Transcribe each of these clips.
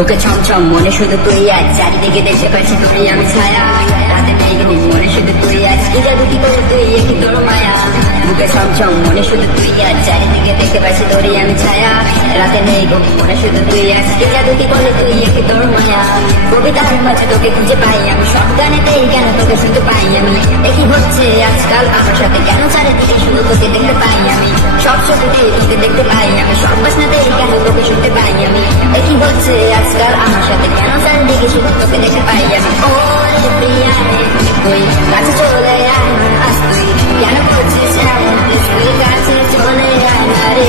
বুকে ছমছম মনে শুধু তুই আজ, চারিদিকে দেখতে পাচ্ছি তুই আমি ছায়া, রাতে নেই ঘুম মনে শুধু তুই আজ, কি জাদু কি করে তুই কি তোর মায়া। বুকে ছমছম মনে শুধু তুই আজ, চারিদিকে দেখতে পাচ্ছি তোরই আমি ছায়া, রাতে নেই ঘুম মনে শুধু তুই আজ, কি জাদু কি করে তুই কি তোর মায়া। কবিতার মাঝে তোকে খুঁজে পাই আমি, সব গানেতেই কেন তোকে শুনতে পাই আমি, একই হচ্ছে আজকাল আমার সাথে, কেন চারিদিকে শুধু তোকে দেখতে পাই আমি, সব ছবিতে তোকে দেখতে পাই আমি, সব বাসনাতেই কেন তোকে শুনতে পাই আমি, একই হচ্ছে আজকাল আমার সাথে, কেন চারিদিকে শুধু তোকে দেখতে পাই আমি। ও রে প্রিয়া রে তুই কাছে চলে আয় না আজ, তুই কেন করছিস এমন, তুই কাছে চলে আয় না রে।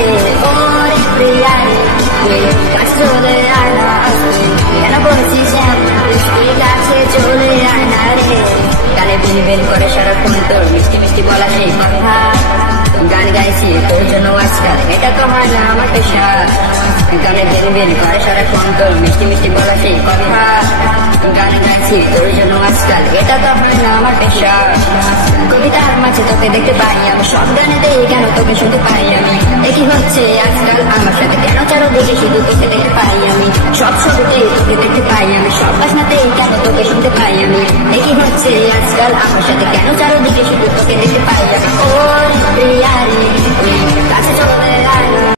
ও রে প্রিয়া রে তুই কাছে চলে আয় না আজ, তুই কেন করছিস এমন, তুই কাছে চলে আয় না রে। গানে বিল করে সারাক্ষণ তোর মিষ্টি মিষ্টি বলা সেই কথা, গান গাইছি তোর জন্য আজকাল, এটা তো হয় না আমার পেশা। গানে বিল করে সারাক্ষণ তোর মিষ্টি মিষ্টি বলা সেই কথা, গান গাইছি তোর জন্য আজকাল, এটা তো হয় না আমার পেশা। কবিতার মাঝে তোকে দেখতে পাই আমি, সব গানেতেই কেন তোকে শুনতে পাই আমি, একই হচ্ছে আজকাল আমার সাথে, কেন চারদিকে শুধু তোকে দেখতে পাই আমি, সব ছবিতেই তোকে দেখতে পাই আমি, সব বাসনাতেই কেন তোকে শুনতে পাই আমি, একই হচ্ছে আজকাল আমার সাথে, কেন চারদিকে শুধু তোকে দেখতে পাই আমি। ও প্রিয়া রে